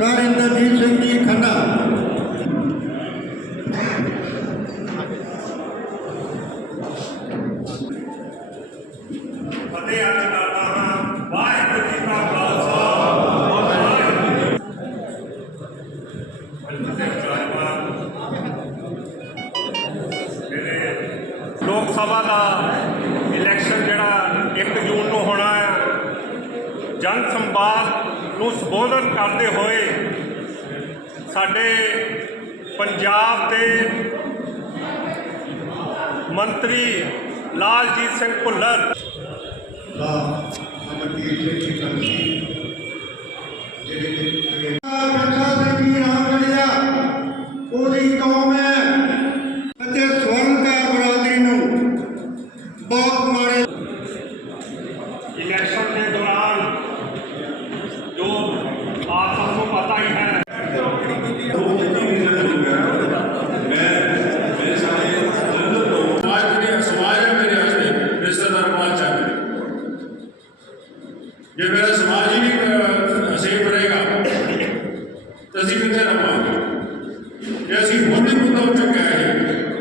Sir Inderjit Singh ji Khanna ਫਤਿਹ ਅੱਜ ਕਰਦਾ ਹਾਂ ਵਾਹਿਗੁਰੂ ਜੀ ਕਾ ਖਾਲਸਾ ਲੋਕ ਸਭਾ ਦਾ ਇਲੈਕਸ਼ਨ ਜਿਹੜਾ 1 ਜੂਨ ਨੂੰ ਹੋਣਾ ਹੈ, ਜਨ ਸੰਵਾਦ ਨੂੰ ਸੰਬੋਧਨ ਕਰਦੇ ਹੋਏ ਸਾਡੇ ਪੰਜਾਬ ਦੇ ਮੰਤਰੀ ਲਾਲਜੀਤ ਸਿੰਘ ਭੁੱਲਰ। ਉਹਦੀ ਕੌਮ ਹੈ ਅਤੇ ਸਵਰਨਕਾਰ ਬਰਾਦਰੀ ਨੂੰ ਬਹੁਤ ਮਾੜੇ ਇਲੈਕਸ਼ਨ ਤਾਂ ਅਸੀਂ ਕਿੱਥੇ ਰਵਾਂਗੇ? ਜੇ ਅਸੀਂ ਹੁਣ ਹੀ ਮੁੱਦਾ ਉੱਠ ਚੁੱਕਿਆ ਹੈ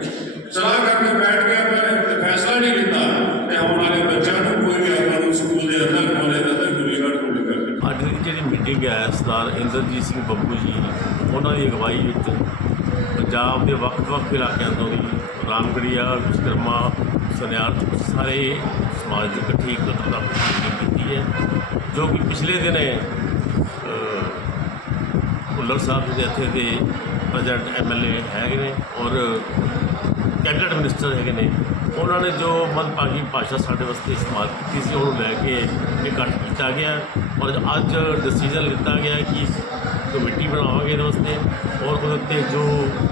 ਸਲਾਹ ਕਰਕੇ ਬੈਠ ਕੇ ਆਪਾਂ ਫੈਸਲਾ ਨਹੀਂ ਲਿੱਤਾ ਤੇ ਆਉਣ ਵਾਲੇ ਬੱਚਿਆਂ ਨੂੰ ਕੋਈ ਵੀ ਆਪਾਂ ਨੂੰ ਸਕੂਲ ਦੇ ਅੰਦਰ, ਕਾਲਜ ਦੇ ਅੰਦਰ ਗੁਲੀ ਘੜ ਗੁਲੀ ਕਰਕੇ ਅੱਜ ਦੀ ਜਿਹੜੀ ਮੀਟਿੰਗ ਹੈ, ਸਰਦਾਰ ਇੰਦਰਜੀਤ ਸਿੰਘ ਬੱਬੂ ਜੀ ਉਹਨਾਂ ਦੀ ਅਗਵਾਈ ਵਿੱਚ ਪੰਜਾਬ ਦੇ ਵੱਖ-ਵੱਖ ਇਲਾਕਿਆਂ ਤੋਂ ਰਾਮਗੜੀਆ ਵਿਸ਼ਕਰਮਾ ਸਨਿਆਰ ਸਾਰੇ ਸਮਾਜ ਦੇ ਇਕੱਠੀ ਇਕੱਤਰਤਾ ਕੀਤੀ ਹੈ, ਜੋ ਕਿ ਪਿਛਲੇ ਦਿਨੇ ਭੁੱਲਰ ਸਾਹਿਬ ਜਿਹੜੇ ਇੱਥੇ ਦੇ ਪ੍ਰੈਜ਼ੀਡੈਂਟ ਐਮਐਲਏ ਹੈਗੇ ਨੇ ਔਰ ਕੈਬਨਿਟ ਮਿਨਿਸਟਰ ਹੈਗੇ ਨੇ। ਉਹਨਾਂ ਨੇ ਜੋ ਮਨਭਾਗੀ ਭਾਸ਼ਾ ਸਾਡੇ ਵਾਸਤੇ ਇਸਤੇਮਾਲ ਕੀਤੀ ਸੀ, ਉਹਨੂੰ ਲੈ ਕੇ ਇਕੱਠ ਕੀਤਾ ਗਿਆ ਔਰ ਅੱਜ ਡਿਸੀਜਨ ਲਿੱਤਾ ਗਿਆ ਕਿ ਕਮੇਟੀ ਬਣਾਵਾਂਗੇ ਇਹਦੇ ਵਾਸਤੇ ਔਰ ਉਹਦੇ ਉੱਤੇ ਜੋ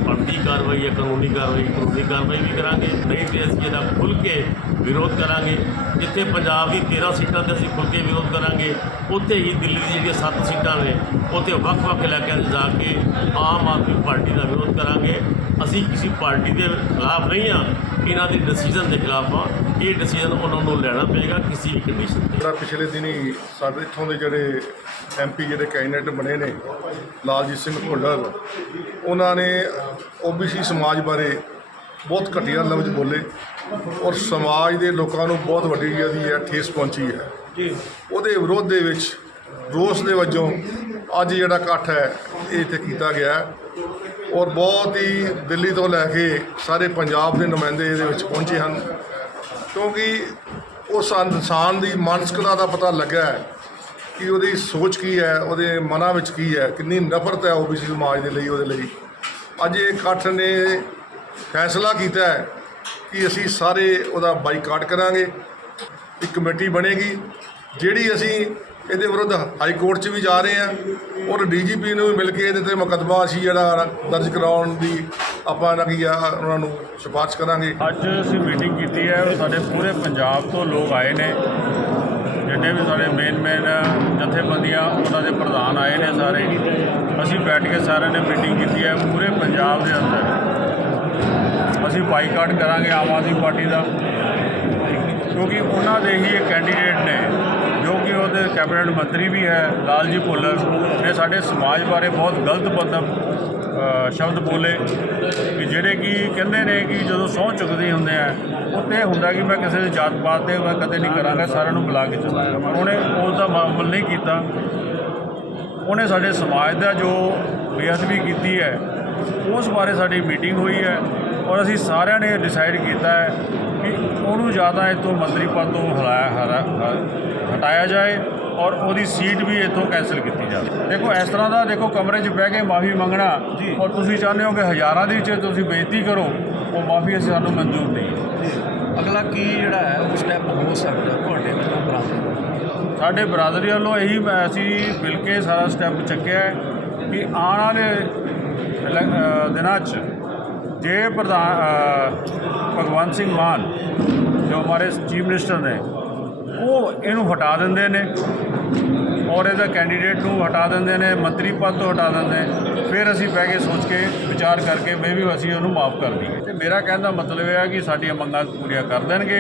ਬਣਦੀ ਕਾਰਵਾਈ ਹੈ, ਕਾਨੂੰਨੀ ਕਾਰਵਾਈ ਕਾਨੂੰਨੀ ਕਾਰਵਾਈ ਵੀ ਕਰਾਂਗੇ, ਨਹੀਂ ਤੇ ਅਸੀਂ ਇਹਦਾ ਖੁੱਲ੍ਹ ਕੇ ਵਿਰੋਧ ਕਰਾਂਗੇ। ਜਿੱਥੇ ਪੰਜਾਬ ਦੀ 13 ਸੀਟਾਂ ਤੇ ਅਸੀਂ ਖੁੱਲ੍ਹ ਕੇ ਵਿਰੋਧ ਕਰਾਂਗੇ, ਉੱਥੇ ਹੀ ਦਿੱਲੀ ਦੀ ਜਿਹੜੀਆਂ 7 ਸੀਟਾਂ ਨੇ, ਉੱਥੇ ਵੱਖ-ਵੱਖ ਇਲਾਕਿਆਂ 'ਚ ਜਾ ਕੇ ਆਮ ਆਦਮੀ ਪਾਰਟੀ ਦਾ ਵਿਰੋਧ ਕਰਾਂਗੇ। ਅਸੀਂ ਕਿਸੇ ਪਾਰਟੀ ਦੇ ਖਿਲਾਫ ਨਹੀਂ ਆ ਇਹਨਾਂ ਦੇ ਡਿਸੀਜਨ ਦੇ ਖਿਲਾਫ ਆ ਇਹ ਡਿਸੀਜਨ ਉਹਨਾਂ ਨੂੰ ਲੈਣਾ ਪਏਗਾ ਕਿਸੇ ਵੀ ਕੰਡੀਸ਼ਨ ਤੇ। ਜਿਹੜਾ ਪਿਛਲੇ ਦਿਨੀ ਸਾਡੇ ਇੱਥੋਂ ਦੇ ਜਿਹੜੇ ਐਮਪੀ ਜਿਹੜੇ ਕੈਂਡੀਡੇਟ ਬਣੇ ਨੇ ਲਾਲਜੀਤ ਸਿੰਘ ਭੁੱਲਰ ਉਹਨਾਂ ਨੇ ਓਬੀਸੀ ਸਮਾਜ ਬਾਰੇ ਬਹੁਤ ਘਟੀਆ ਲਫ਼ਜ਼ ਬੋਲੇ ਔਰ ਸਮਾਜ ਦੇ ਲੋਕਾਂ ਨੂੰ ਬਹੁਤ ਵੱਡੀ ਜਿਹੜੀ ਹੈ ਠੇਸ ਪਹੁੰਚੀ ਹੈ। ਜੀ। ਉਹਦੇ ਵਿਰੋਧ ਦੇ ਵਿੱਚ ਰੋਸ ਦੇ ਵਜੋਂ ਅੱਜ ਜਿਹੜਾ ਇਕੱਠ ਹੈ ਇਹ ਇੱਥੇ ਕੀਤਾ ਗਿਆ ਹੈ ਔਰ ਬਹੁਤ ਹੀ ਦਿੱਲੀ ਤੋਂ ਲੈ ਕੇ ਸਾਰੇ ਪੰਜਾਬ ਦੇ ਨੁਮਾਇੰਦੇ ਇਹਦੇ ਵਿੱਚ ਪਹੁੰਚੇ ਹਨ। ਕਿਉਂਕਿ ਉਸ ਇਨਸਾਨ ਦੀ ਮਾਨਸਿਕਤਾ ਦਾ ਪਤਾ ਲੱਗਾ ਹੈ ਕਿ ਉਹਦੀ ਸੋਚ ਕੀ ਹੈ, ਉਹਦੇ ਮਨਾਂ ਵਿੱਚ ਕੀ ਹੈ, ਕਿੰਨੀ ਨਫ਼ਰਤ ਹੈ ਓਬੀਸੀ ਸਮਾਜ ਦੇ ਲਈ, ਉਹਦੇ ਲਈ। ਅੱਜ ਇਹ ਇਕੱਠ ਨੇ ਫੈਸਲਾ ਕੀਤਾ ਹੈ ਕਿ ਅਸੀਂ ਸਾਰੇ ਉਹਦਾ ਬਾਈਕਾਟ ਕਰਾਂਗੇ, ਇੱਕ ਕਮੇਟੀ ਬਣੇਗੀ, ਜਿਹੜੀ ਅਸੀਂ ਇਹਦੇ ਵਿਰੁੱਧ ਹਾਈ ਕੋਰਟ 'ਚ ਵੀ ਜਾ ਰਹੇ ਹਾਂ। ਔਰ ਡੀਜੀਪੀ ਨੂੰ ਵੀ ਮਿਲ ਕੇ ਇਹਦੇ ਤੇ ਮੁਕੱਦਮਾ ਅਸੀਂ ਜਿਹੜਾ ਦਰਜ ਕਰਾਉਣ ਦੀ ਆਪਾਂ ਕੀ ਆ, ਉਹਨਾਂ ਨੂੰ ਸਿਫਾਰਿਸ਼ ਕਰਾਂਗੇ। ਅੱਜ ਅਸੀਂ ਮੀਟਿੰਗ ਕੀਤੀ ਹੈ ਸਾਡੇ ਪੂਰੇ ਪੰਜਾਬ ਤੋਂ ਲੋਕ ਆਏ ਨੇ। ਜਿੰਨੇ ਵੀ ਸਾਡੇ ਮੇਨ ਮੇਨ ਜਥੇਬੰਦੀਆਂ, ਉਹਨਾਂ ਦੇ ਪ੍ਰਧਾਨ ਆਏ ਨੇ ਸਾਰੇ। ਅਸੀਂ ਬੈਠ ਕੇ ਸਾਰਿਆਂ ਨੇ ਮੀਟਿੰਗ ਕੀਤੀ ਹੈ ਪੂਰੇ ਪੰਜਾਬ ਦੇ ਅੰਦਰ। ਅਸੀਂ ਬਾਈਕਾਟ ਕਰਾਂਗੇ ਆਮ ਆਦਮੀ ਪਾਰਟੀ ਦਾ। ਕਿਉਂਕਿ ਉਹਨਾਂ ਦੇ ਹੀ ਕੈਂਡੀਡੇਟ ਨੇ। ਕੈਬਨਿਟ ਮੰਤਰੀ ਵੀ ਹੈ, ਲਾਲਜੀ ਭੁੱਲਰ, ਨੇ ਸਾਡੇ ਸਮਾਜ ਬਾਰੇ ਬਹੁਤ ਗਲਤ ਬੰਦਾ ਸ਼ਬਦ ਬੋਲੇ ਕਿ ਜਿਹੜੇ ਕਿ ਕਹਿੰਦੇ ਨੇ ਕਿ ਜਦੋਂ ਸਹੁੰ ਚੁੱਕਦੇ ਹੁੰਦੇ ਆ ਉੱਤੇ ਹੁੰਦਾ ਕਿ ਮੈਂ ਕਿਸੇ ਦੇ ਜਾਤ ਪਾਤ ਤੇ ਮੈਂ ਕਦੇ ਨਹੀਂ ਕਰਾਂਗਾ, ਸਾਰਿਆਂ ਨੂੰ ਬੁਲਾ ਕੇ ਚੱਲਾਂਗਾ ਉਹਨੇ ਉਸ ਦਾ ਮਾਮਲ ਨਹੀਂ ਕੀਤਾ। ਉਹਨੇ ਸਾਡੇ ਸਮਾਜ ਦਾ ਜੋ ਬੇਅਦਬੀ ਕੀਤੀ ਹੈ, ਉਸ ਬਾਰੇ ਸਾਡੀ ਮੀਟਿੰਗ ਹੋਈ ਹੈ ਔਰ ਅਸੀਂ ਸਾਰਿਆਂ ਨੇ ਡਿਸਾਈਡ ਕੀਤਾ ਹੈ ਕਿ ਉਹਨੂੰ ਜ਼ਿਆਦਾ ਇੱਥੋਂ ਮੰਤਰੀ ਪਦ ਤੋਂ ਹਲਾਇਆ ਹਟਾਇਆ ਜਾਏ ਔਰ ਉਹਦੀ ਸੀਟ ਵੀ ਇੱਥੋਂ ਕੈਂਸਲ ਕੀਤੀ ਜਾਵੇ। ਦੇਖੋ ਇਸ ਤਰ੍ਹਾਂ ਦਾ ਦੇਖੋ ਕਮਰੇ 'ਚ ਬਹਿ ਕੇ ਮਾਫੀ ਮੰਗਣਾ ਔਰ ਤੁਸੀਂ ਚਾਹੁੰਦੇ ਹੋ ਕਿ ਹਜ਼ਾਰਾਂ ਦੀ 'ਚ ਤੁਸੀਂ ਬੇਇੱਜ਼ਤੀ ਕਰੋ ਉਹ ਮਾਫੀ ਅਸੀਂ ਸਾਨੂੰ ਮਨਜ਼ੂਰ ਨਹੀਂ ਅਗਲਾ ਕੀ ਜਿਹੜਾ ਹੈ ਉਹ ਸਟੈਪ ਹੋ ਸਕਦਾ ਤੁਹਾਡੇ ਵੱਲੋਂ ਬਰਾਮਦ ਸਾਡੇ ਬਰਾਦਰੀ ਵੱਲੋਂ ਇਹੀ ਅਸੀਂ ਮਿਲ ਕੇ ਸਾਰਾ ਸਟੈਪ ਚੱਕਿਆ ਕਿ ਆਉਣ ਵਾਲੇ ਦਿਨਾਂ 'ਚ ਜੇ ਪ੍ਰਧਾਨ ਭਗਵੰਤ ਸਿੰਘ ਮਾਨ, ਜੋ ਹਮਾਰੇ ਚੀਫ ਮਿਨਿਸਟਰ ਨੇ, ਉਹ ਇਹਨੂੰ ਹਟਾ ਦਿੰਦੇ ਨੇ ਔਰ ਇਹਦਾ ਕੈਂਡੀਡੇਟ ਨੂੰ ਹਟਾ ਦਿੰਦੇ ਨੇ, ਮੰਤਰੀ ਪਦ ਤੋਂ ਹਟਾ ਦਿੰਦੇ ਨੇ, ਫਿਰ ਅਸੀਂ ਬਹਿ ਕੇ ਸੋਚ ਕੇ ਵਿਚਾਰ ਕਰਕੇ ਮੈਂ ਵੀ ਅਸੀਂ ਉਹਨੂੰ ਮਾਫ ਕਰ ਦਈਏ। ਤੇ ਮੇਰਾ ਕਹਿਣ ਦਾ ਮਤਲਬ ਇਹ ਹੈ ਕਿ ਸਾਡੀਆਂ ਮੰਗਾਂ ਪੂਰੀਆਂ ਕਰ ਦੇਣਗੇ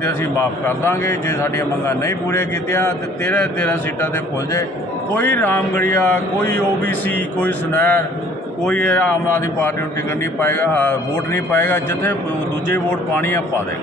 ਤੇ ਅਸੀਂ ਮਾਫ ਕਰ ਦਾਂਗੇ। ਜੇ ਸਾਡੀਆਂ ਮੰਗਾਂ ਨਹੀਂ ਪੂਰੀਆਂ ਕੀਤੀਆਂ ਤੇ 13 13 ਸੀਟਾਂ ਤੇ ਭੁੱਲ ਜਾਏ। ਕੋਈ ਰਾਮਗੜੀਆ, ਕੋਈ ਓਬੀਸੀ ਕੋਈ ਸੁਨਹਿਰ ਕੋਈ ਆਮ ਆਦਮੀ ਪਾਰਟੀ ਨੂੰ ਟਿਕਟ ਨਹੀਂ ਪਾਏਗਾ ਵੋਟ ਨਹੀਂ ਪਾਏਗਾ, ਜਿੱਥੇ ਦੂਜੇ ਵੋਟ ਪਾਣੀ ਆ, ਪਾ ਦੇਗਾ